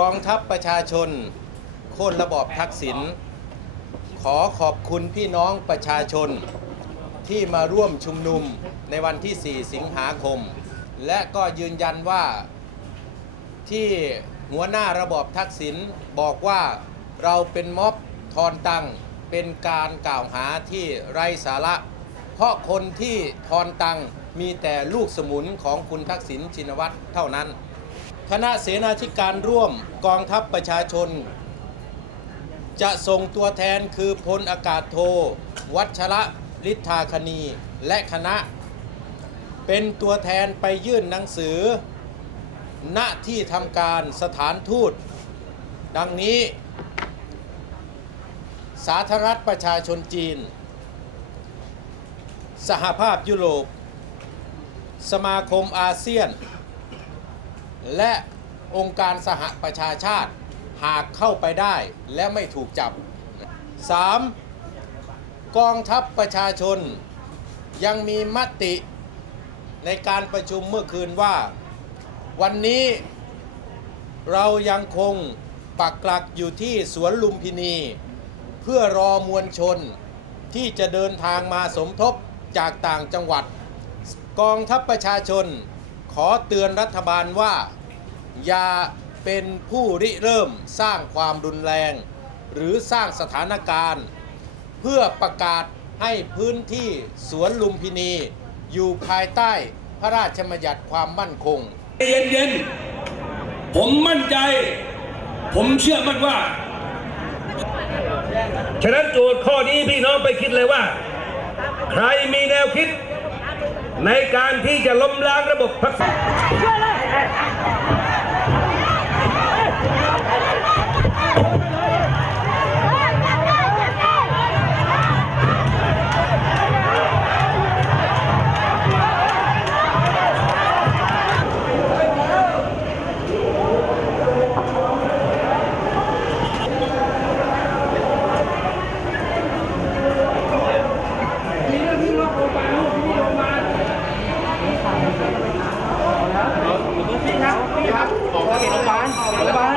กองทัพประชาชน โค่นระบอบทักษิณขอขอบคุณพี่น้องประชาชนที่มาร่วมชุมนุมในวันที่ 4 สิงหาคม และก็ยืนยันว่าที่หัวหน้าระบอบทักษิณบอกว่าเราเป็นม็อบทอนตังเป็นการกล่าวหาที่ไร้สาระ เพราะคนที่ทอนตังมีแต่ลูกสมุนของคุณทักษิณชินวัตรเท่านั้น คณะเสนาธิการร่วมกองทัพประชาชน จะส่งตัวแทนคือพลอากาศโท วัชระฤทธาคณีและคณะ เป็นตัวแทนไปยื่นหนังสือ ณที่ทำการสถานทูต ดังนี้ สาธารณรัฐประชาชนจีน สหภาพยุโรป สมาคมอาเซียน และองค์การสหประชาชาติหากเข้าไปได้และไม่ถูกจับ 3. กองทัพประชาชนยังมีมติในการประชุมเมื่อคืนว่า วันนี้เรายังคงปักหลักอยู่ที่สวนลุมพินี เพื่อรอมวลชนที่จะเดินทางมาสมทบจากต่างจังหวัด กองทัพประชาชน ขอเตือนรัฐบาลว่า อย่าเป็นผู้ริเริ่มสร้างความรุนแรง หรือสร้างสถานการณ์ เพื่อประกาศให้พื้นที่สวนลุมพินี อยู่ภายใต้พระราชบัญญัติความมั่นคง เย็นๆ ผมมั่นใจ ผมเชื่อมั่นว่า ฉะนั้นโจทย์ข้อนี้พี่น้องไปคิดเลยว่า ใครมีแนวคิด ในการที่จะล้มล้างระบบทักษิณ 来吧？